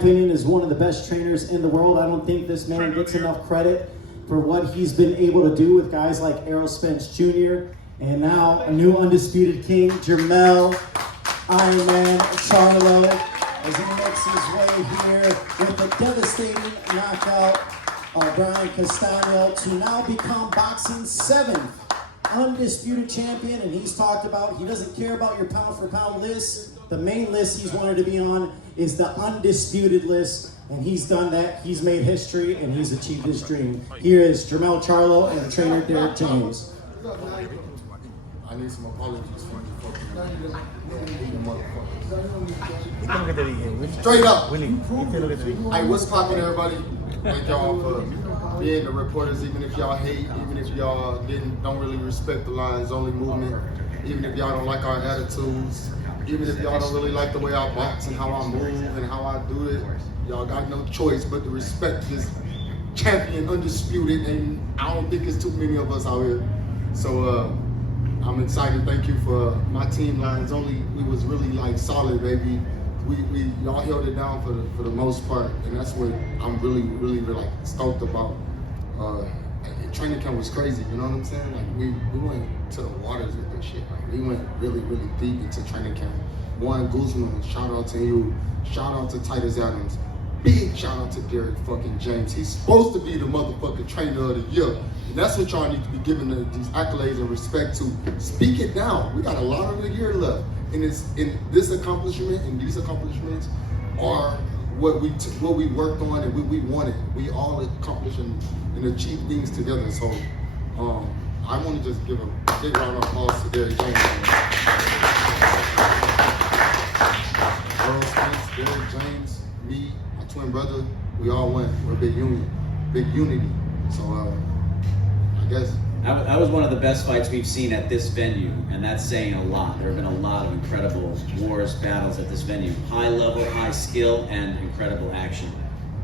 opinion, is one of the best trainers in the world. I don't think this man gets enough credit for what he's been able to do with guys like Errol Spence Jr. and now a new undisputed king, Jermell Iron Man Charlo, as he makes his way here with the devastating knockout of Brian Castano to now become boxing's 7th undisputed champion. And he's talked about he doesn't care about your pound for pound list. The main list he's wanted to be on is the undisputed list, and he's done that. He's made history and he's achieved his dream. Here is Jermell Charlo and trainer Derek James. I need some apologies from you motherfuckers. Straight up. Hey, what's poppin', everybody? Thank y'all for being the reporters, even if y'all hate, even if y'all don't really respect the Lions Only movement, even if y'all don't like our attitudes, even if y'all don't really like the way I box and how I move and how I do it. Y'all got no choice but to respect this champion, undisputed, and I don't think it's too many of us out here. So I'm excited. Thank you for my team, Lions Only. We was really like solid, baby. Y'all held it down for the most part, and that's what I'm really like stoked about. Training camp was crazy, you know what I'm saying? Like we went to the waters with this shit. Like we went really deep into training camp. Juan Guzman, shout out to you. Shout out to Titus Adams. Big shout out to Derek fucking James. He's supposed to be the motherfucking trainer of the year. And that's what y'all need to be giving these accolades and respect to. Speak it down. We got a lot of the year left. And this accomplishment and these accomplishments are what we worked on and what we wanted. We all accomplished and achieved things together. So I want to just give a big round of applause to Derek James. Earl Spence, Derek James, me, my twin brother, we all went. We're a big union, big unity. So I guess. That was one of the best fights we've seen at this venue, and that's saying a lot. There have been a lot of incredible wars, battles at this venue. High level, high skill, and incredible action.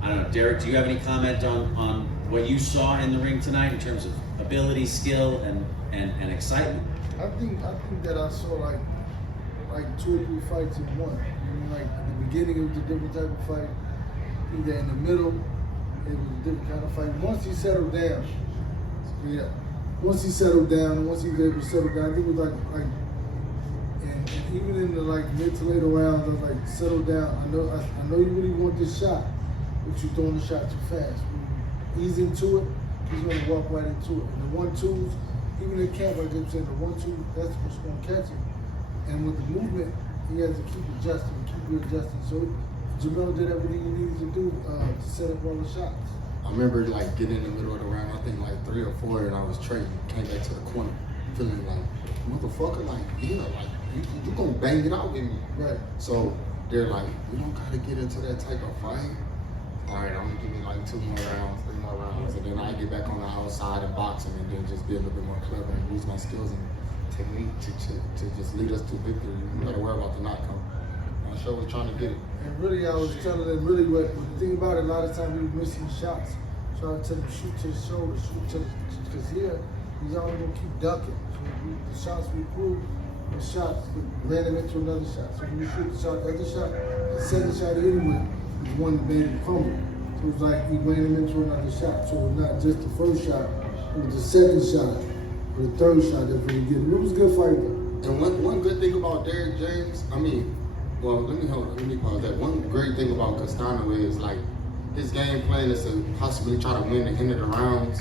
I don't know, Derek, do you have any comment on what you saw in the ring tonight in terms of ability, skill, and excitement? I think that I saw like 2 or 3 fights in one. I mean, like at the beginning, it was a different type of fight. Either in the middle, it was a different kind of fight. Once he settled down, once he was able to settle down, I think it was like and even in the like mid to later rounds, I was like, settle down. I know you really want this shot, but you're throwing the shot too fast. When he's into it, he's gonna walk right into it. And the 1-2s, even in camp, like I'm saying, the 1-2, that's what's gonna catch him. And with the movement, he has to keep adjusting, keep readjusting. So Jermell did everything he needed to do to set up all the shots. I remember like getting in the middle of the round, I think like 3 or 4, and I was trading, came back to the corner, feeling like, motherfucker, like, yeah, like, you gonna bang it out with me. Right. So they're like, we don't gotta get into that type of fight. All right, I'm gonna give me like 2 more rounds, 3 more rounds, and then I get back on the outside and boxing, and then just be a little bit more clever and use my skills and technique to just lead us to victory. You gotta worry about the knockout. My show was trying to get it. And really, I was telling them, really, what the thing about it, a lot of times we were missing shots. So I tell him, shoot to the shoulder, shoot to the, because here, he's always going to keep ducking. So the shots we threw, the shots, ran him into another shot. So when you shoot the shot, the other shot, the second shot anyway, is one that made him crumble. So it was like he ran him into another shot. So it was not just the first shot, it was the second shot, or the third shot that really get him. It was a good fight though. And one good thing about Derek James, well, let me pause that. One great thing about Castano is like his game plan is to possibly try to win the end of the rounds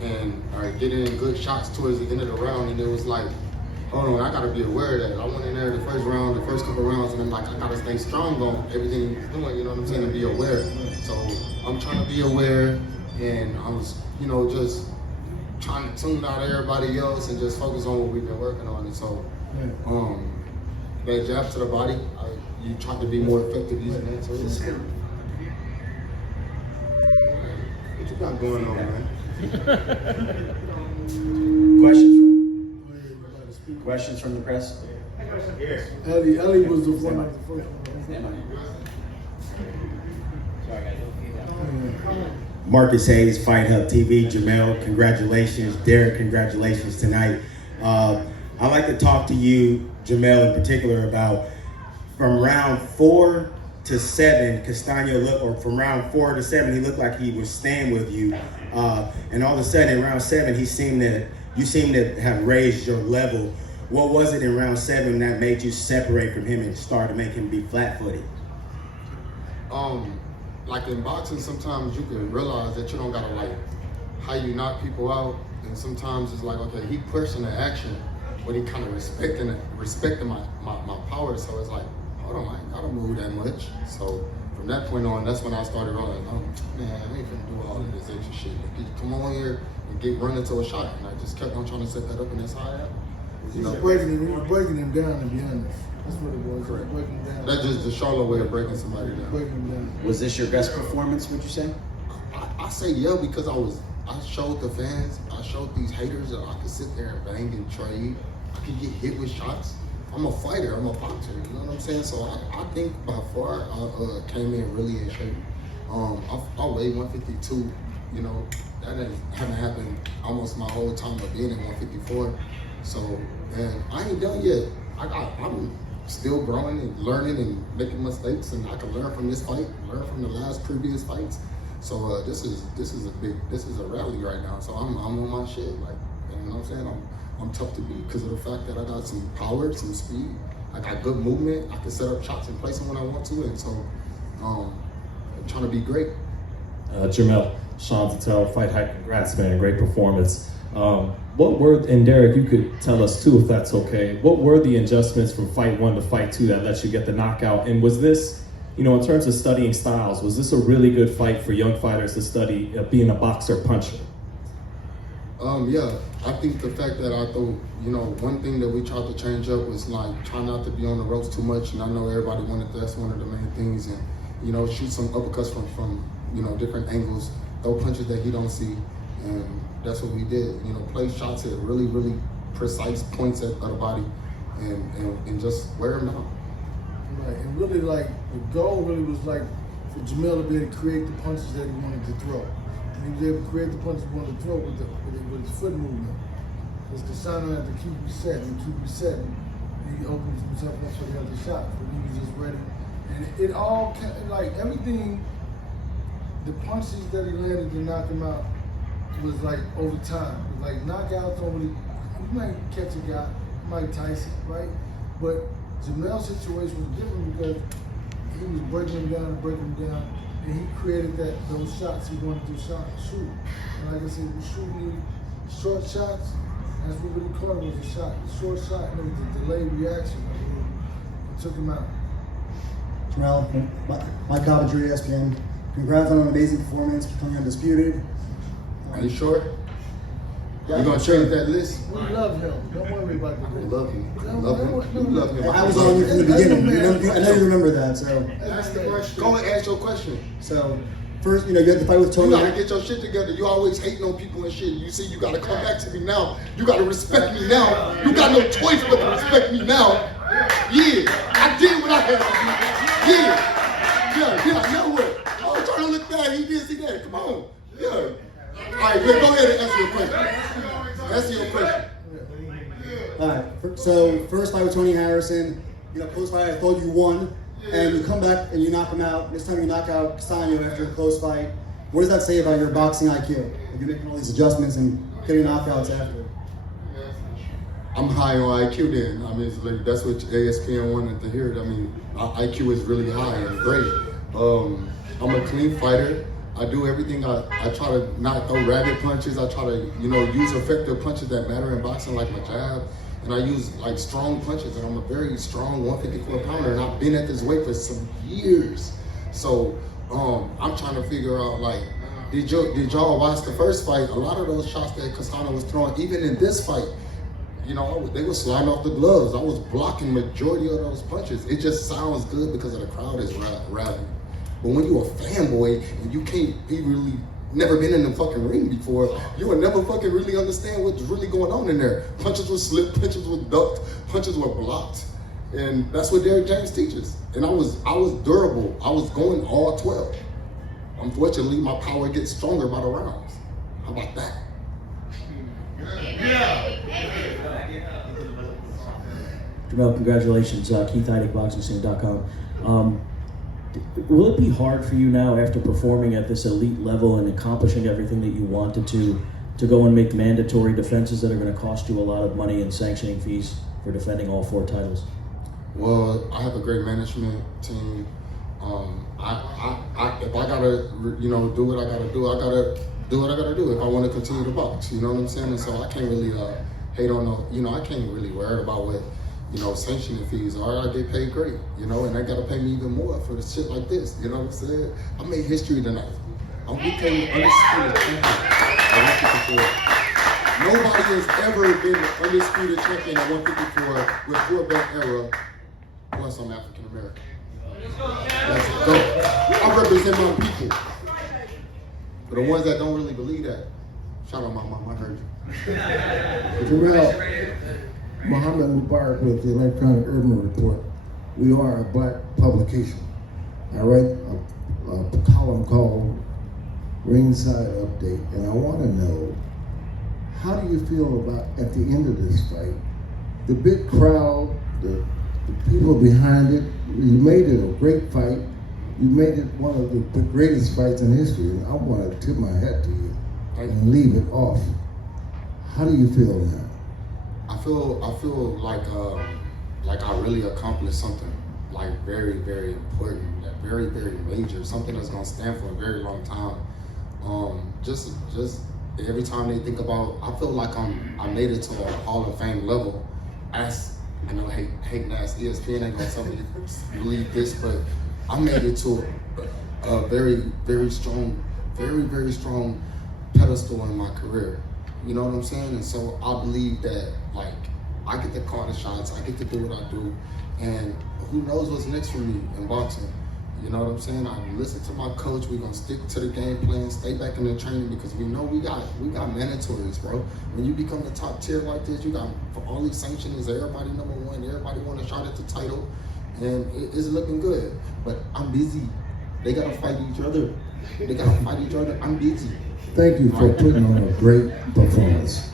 and get in good shots towards the end of the round. And it was like, hold on, I gotta be aware of that. I went in there the first couple rounds, and I'm like, I gotta stay strong on everything he's doing, you know what I'm saying, and be aware. So I'm trying to be aware, and I was, just trying to tune out everybody else and just focus on what we've been working on. And so, that jab to the body, you try to be more effective using that. So it's good. What you got going on, man? Questions from the press? Yes. Ellie was the one of the first one. Marcus Hayes, Fight Hub TV. Jermell, congratulations. Derek, congratulations tonight. I'd like to talk to you, Jermell, in particular, about from round 4 to 7, Castano looked, or from round 4 to 7, he looked like he was staying with you. And all of a sudden in round 7, you seemed to have raised your level. What was it in round 7 that made you separate from him and start to make him be flat-footed? Like in boxing, sometimes you can realize that you don't gotta like how you knock people out, and sometimes it's like, okay, he pushing the action, but he kind of respecting my power. So it's like, hold on, I ain't gotta move that much. So from that point on, that's when I started realizing, oh man, I ain't gonna do all of this extra shit. You come on here and get run into a shot, and I just kept on trying to set that up, and that's how I happened. He was breaking him down, to be honest. That's what it was. Correct. Breaking him down. That's just the Charlo way of breaking somebody down. Breaking him down. Was this your best performance, would you say? I say yeah, because I showed the fans, I showed these haters that I could sit there and bang and trade. I could get hit with shots. I'm a fighter, I'm a boxer, you know what I'm saying? So I think by far I came in really in shape. I weighed 152, you know, that haven't happened almost my whole time of being in 154. So, and I ain't done yet. I'm still growing and learning and making mistakes, and I can learn from this fight, learn from the last previous fights. So this is a rally right now. So I'm on my shit, like, you know what I'm saying? I'm tough to beat because of the fact that I got some power, some speed. I got good movement. I can set up shots and place them when I want to, and so I'm trying to be great. Jermell, Sean to tell fight hype, congrats, man, great performance. What were, and Derek, you could tell us too if that's okay, what were the adjustments from fight 1 to fight 2 that let you get the knockout? And was this, you know, in terms of studying styles, was this a really good fight for young fighters to study being a boxer puncher? Yeah, I think the fact that I thought, you know, one thing that we tried to change up was like try not to be on the ropes too much, and I know everybody wanted that's one of the main things, and you know, shoot some uppercuts from you know, different angles, throw punches that he don't see, and that's what we did. You know, play shots at really, really precise points of the body, and just wear them out. Right, and really like the goal really was like for Jermell to be able to create the punches that he wanted to throw. And he was able to create the punches he wanted to throw with his foot movement. Because Castano had to keep resetting, and he opens himself up for the other shots, but he was just ready. And it all, like everything, the punches that he landed to knock him out was like over time. It was like knockouts over the, you might catch a guy, Mike Tyson, right? But Jermell's situation was different because he was breaking him down, and he created those shots he wanted to shoot. And like I said, we shooting short shots. That's what really caught him, was a shot. The short shot, and it was a delayed reaction. It took him out. Jermell, Mike Coventry, ESPN. Congrats on an amazing performance, becoming undisputed. Are you sure? You gonna change that list? We love him. Don't worry about that. We love him. We love him. We love him. I was on you from the beginning. I know you remember that. So Ask the question. Go and ask your question. So first, you had the fight with Tony. You gotta get your shit together. You always hating on people and shit. You see, you gotta come back to me now. You gotta respect me now. You got no choice but to respect me now. Yeah, I did what I had to do. Yeah, I know it. I was trying to look bad. He did see that. Come on. Yeah. All right, go ahead and answer your question. Answer your question. All right. So first fight with Tony Harrison. Close fight. I thought you won, and you come back and you knock him out. This time you knock out Castano after a close fight. What does that say about your boxing IQ? Like you're making all these adjustments and getting knockouts after. I'm high on IQ then. I mean, it's like, that's what ESPN wanted to hear. I mean, my IQ is really high and great. I'm a clean fighter. I do everything. I try to not throw rabbit punches. I try to, use effective punches that matter in boxing, like my jab. And I use like strong punches. And I'm a very strong 154 pounder. And I've been at this weight for some years. So I'm trying to figure out, like, did y'all watch the first fight? A lot of those shots that Castano was throwing, even in this fight, they were sliding off the gloves. I was blocking majority of those punches. It just sounds good because of the crowd is rallying. But when you're a fanboy and you can't be really, never been in the fucking ring before, you will never fucking really understand what's really going on in there. Punches were slipped, punches were ducked, punches were blocked. And that's what Derek James teaches. And I was durable. I was going all 12. Unfortunately, my power gets stronger by the rounds. How about that? Jermell, congratulations. Keith Heidick, BoxingScene.com. Will it be hard for you now, after performing at this elite level and accomplishing everything that you wanted to go and make mandatory defenses that are going to cost you a lot of money in sanctioning fees for defending all 4 titles? Well, I have a great management team. If I gotta, do what I gotta do, I gotta do what I gotta do if I want to continue to box. You know what I'm saying? And so I can't really hate on I can't really worry about what sanctioning fees are. I get paid great, and they gotta pay me even more for the shit like this. You know what I'm saying? I made history tonight. I'm becoming undisputed champion at 154. Nobody has ever been the undisputed champion at 154 with 4-belt era. Plus, I'm African American. Let's go. I represent my people. For the ones that don't really believe that, shout out my mom, I heard you. Jermell, Muhammad Mubarak with the Electronic Urban Report. We are a black publication. I write a column called Ringside Update, and I want to know, how do you feel about, at the end of this fight, the big crowd, the people behind it? You made it a great fight. You made it one of the greatest fights in history, and I want to tip my hat to you and leave it off. How do you feel now? I feel like I really accomplished something like very, very important, very, very major, something that's gonna stand for a very long time. Just every time they think about, I feel like I made it to a Hall of Fame level. As I know, hating ass ESPN ain't gonna tell me to believe this, but I made it to a very, very strong, very, very strong pedestal in my career. You know what I'm saying? And so I believe that, like, I get to call the shots, I get to do what I do, and who knows what's next for me in boxing. You know what I'm saying? I listen to my coach. We're gonna stick to the game plan, stay back in the training, because we know we got mandatories, bro. When you become the top tier like this, you got, for all these sanctions, everybody #1, everybody want a shot at the title, and it's looking good. But I'm busy. They gotta fight each other. I'm busy. Thank you for putting on a great performance.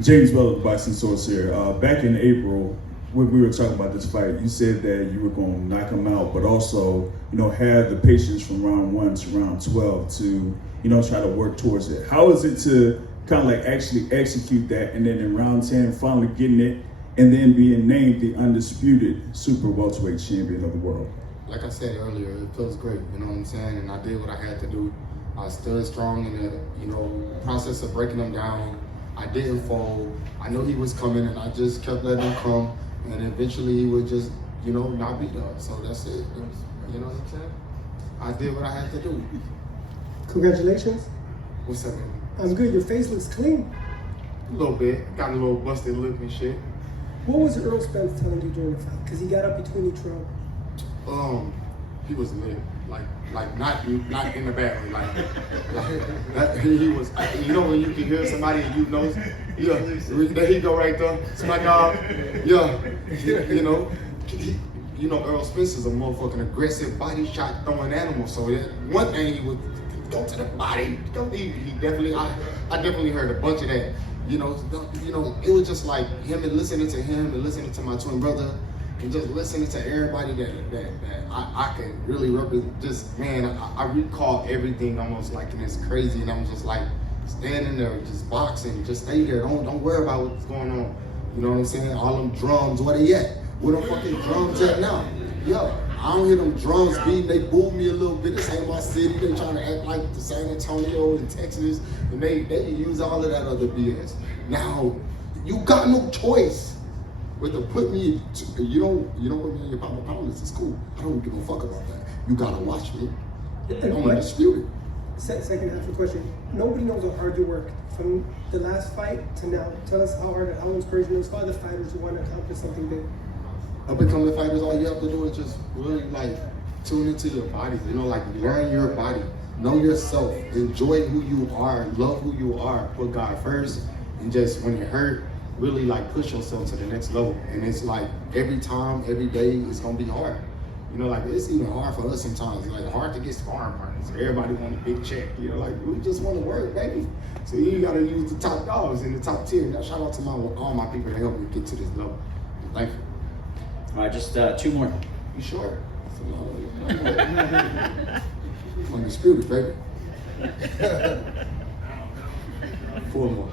James Bell, Boxing Source here. Back in April, when we were talking about this fight, you said that you were going to knock him out, but also, have the patience from round 1 to round 12 to, try to work towards it. How is it to kind of like actually execute that, and then in round 10, finally getting it, and then being named the undisputed super welterweight champion of the world? Like I said earlier, it feels great, you know what I'm saying? And I did what I had to do. I stood strong in the, process of breaking him down. I didn't fold. I knew he was coming, and I just kept letting him come. And eventually he would just, not beat us. So that's it. You know what I'm saying? I did what I had to do. Congratulations. What's up, man? I'm good. Your face looks clean. A little bit. Got a little busted lip and shit. What was Earl Spence telling you during the fight? Because he got up between each round. He was lit. Like not in the bad way. Like he was. When you can hear somebody and you know, there he go right there. It's my dog. Yeah. Earl Spence is a motherfucking aggressive body shot throwing animal. So one thing he would go to the body. He definitely. I definitely heard a bunch of that. It was just like him and listening to him and listening to my twin brother. And just listening to everybody that I can really represent, just, man, I recall everything almost like, and it's crazy, and I'm just like standing there, just boxing, just stay there, don't worry about what's going on. You know what I'm saying? All them drums, where they at? Where the fucking drums at now? Yo, I don't hear them drums beating, they boo me a little bit. This ain't my city, they trying to act like the San Antonio and Texas, and they use all of that other BS. Now, you got no choice. But to put me, you don't put me in your power list, it's cool. I don't give a fuck about that. You gotta watch me. I'm undisputed. Second half of the question. Nobody knows how hard you worked from the last fight to now. Tell us how hard, how inspirational it is for other fighters who want to accomplish something big. Up and coming fighters, all you have to do is just really tune into your body. Learn your body, know yourself, enjoy who you are, love who you are, put God first, and just when it hurt, really push yourself to the next level. And it's every time, every day, it's gonna be hard. It's even hard for us sometimes. It's hard to get sparring partners. Everybody want a big check. We just want to work, baby. So you gotta use the top dogs in the top tier. Now shout out to all my people that helped me get to this level. Thank you. All right, just 2 more. You sure? Undisputed, baby. 4 more.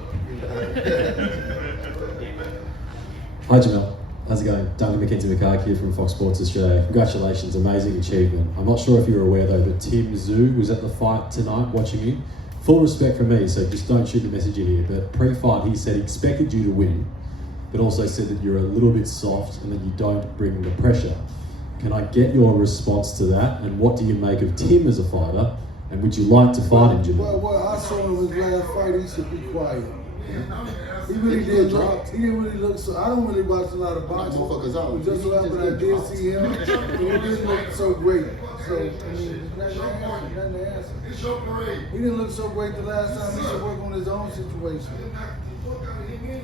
Hi Jermell, how's it going? Duncan McKenzie-McCarthy here from Fox Sports Australia. Congratulations, amazing achievement. I'm not sure if you were aware though, but Tim Tszyu was at the fight tonight watching you. Full respect from me, so just don't shoot the message in here, but pre-fight he said he expected you to win, but also said that you're a little bit soft and that you don't bring the pressure. Can I get your response to that, and what do you make of Tim as a fighter, and would you like to fight him, Jermell? Well, what I saw in his last fight, he should be quiet. He really did look. He didn't really look so. I don't really watch a lot of boxing. Motherfuckers out. But just so happened I did see him. He didn't look so great. So I mean, nothing to answer. He didn't look so great the last time. He should work on his own situation.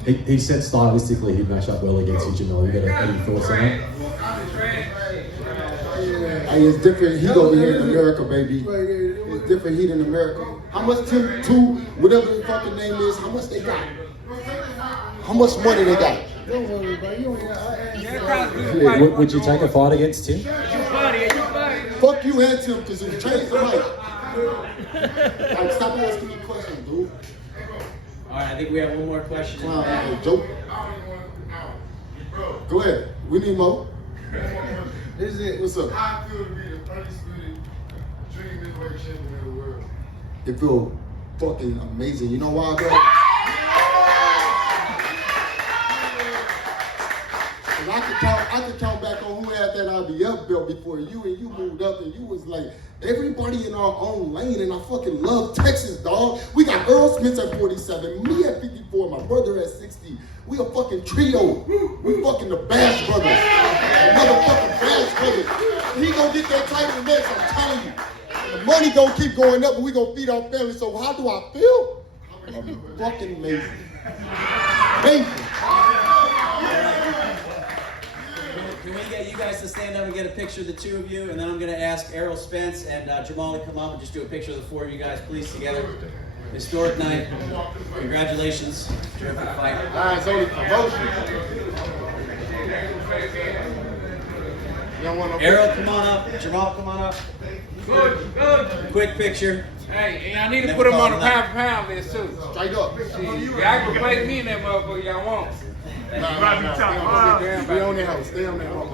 He said stylistically he'd match up well against you, Jermell. You got any thoughts on that? Hey, it's different heat over here in America, baby. It's different heat in America. How much Tim 2, whatever the fucking name is, how much they got? How much money they got? Don't worry about it. You don't Would you take a fight against Tim? Fuck you and Tim, because you changed the mic. Like, stop asking me questions, dude. All right, I think we have one more question. Joke. Go ahead. We need more. This is it. What's up? How I feel to be the undisputed junior middleweight champion of the world. It feels fucking amazing. You know why, bro? I could count back on who had that IBF belt before you, and you moved up, and you was like everybody in our own lane, and I fucking love Texas, dog. We got Earl Smith at 47, me at 54, my brother at 60. We a fucking trio. We fucking the Bash Brothers. The motherfucking Bash Brothers. He gonna get that title next, I'm telling you. The money gonna keep going up, and we gonna feed our family. So how do I feel? I'm fucking amazing. Amazing. Can we get you guys to stand up and get a picture of the 2 of you? And then I'm going to ask Errol Spence and Jermell to come up and just do a picture of the 4 of you guys, please, together. Historic night. Congratulations. Terrific fight. It's only promotion. Errol, come on up. Jermell, come on up. Good. Quick picture. Hey, and I need to put him on the pound list too. Straight up. Yeah, I can replace me in that motherfucker y'all want. Stay on that house. Stay on that house.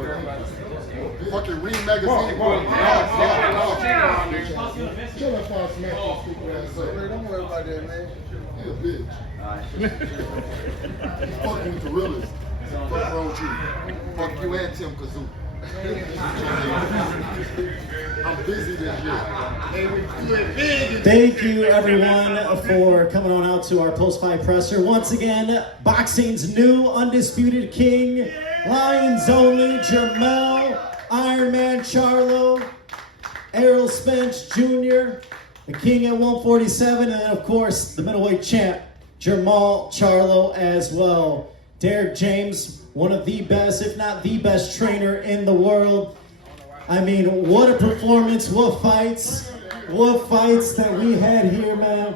Fucking Read magazine. Don't worry about that, man. You a bitch. Fucking gorillas. Fuck wrong with you? Fuck you and Tim Kazoo. I'm busy this year. Thank you, everyone, for coming on out to our post-fight presser. Once again, boxing's new undisputed king, Lions only, Jermell, Ironman Charlo, Errol Spence Jr., the king at 147, and of course, the middleweight champ, Jermell Charlo as well. Derek James, one of the best, if not the best trainer in the world. I mean, what a performance, what fights that we had here, man,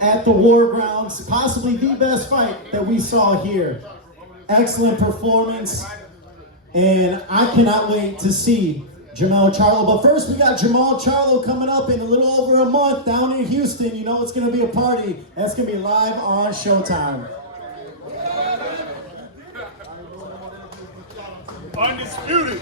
at the War Grounds. Possibly the best fight that we saw here. Excellent performance, and I cannot wait to see Jermell Charlo. But first, we got Jermell Charlo coming up in a little over a month down in Houston. You know it's going to be a party. That's going to be live on Showtime. Undisputed.